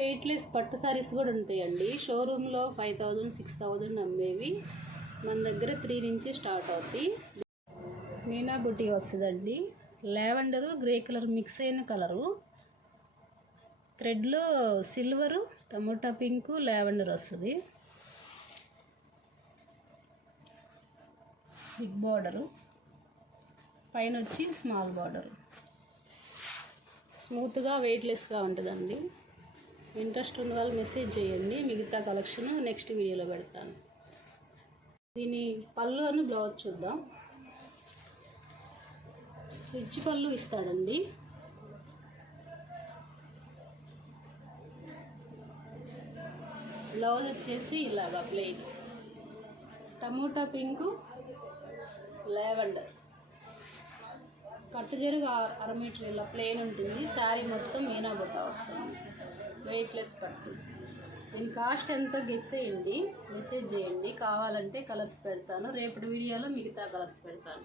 Weightless పట్టు సారీస్ కూడా ఉంటాయండి. షోరూంలో 5000 6000 అమ్మేవి మన దగ్గర 3 నుంచి స్టార్ట్ అవుతాయి. మీనా బుటీ వస్తుందండి. లావెండరు గ్రే కలర్ మిక్స్ అయిన కలరు, థ్రెడ్లో సిల్వరు టమోటా పింకు లావెండర్ వస్తుంది. బిగ్ బార్డరు, పైన వచ్చి స్మాల్ బార్డరు. స్మూత్గా వెయిట్లెస్గా ఉంటుందండి. ఇంట్రెస్ట్ ఉన్న వాళ్ళు మెసేజ్ చేయండి. మిగతా కలెక్షన్ నెక్స్ట్ వీడియోలో పెడతాను. దీని పళ్ళు అని బ్లౌజ్ చూద్దాం. రిచ్ పళ్ళు ఇస్తాడండి. బ్లౌజ్ వచ్చేసి ఇలాగా ప్లెయిన్ టమోటా పింకు లావెండర్, కట్టు జరుగు 1/2 మీటర్ ఇలా ప్లెయిన్ ఉంటుంది. శారీ మొత్తం మీనా బుట్ట వస్తుంది. వెయిట్లెస్ పట్టు. దీని కాస్ట్ ఎంతో గెస్ చేయండి, మెసేజ్ చేయండి. కావాలంటే కలర్స్ పెడతాను. రేపటి వీడియోలో మిగతా కలర్స్ పెడతాను.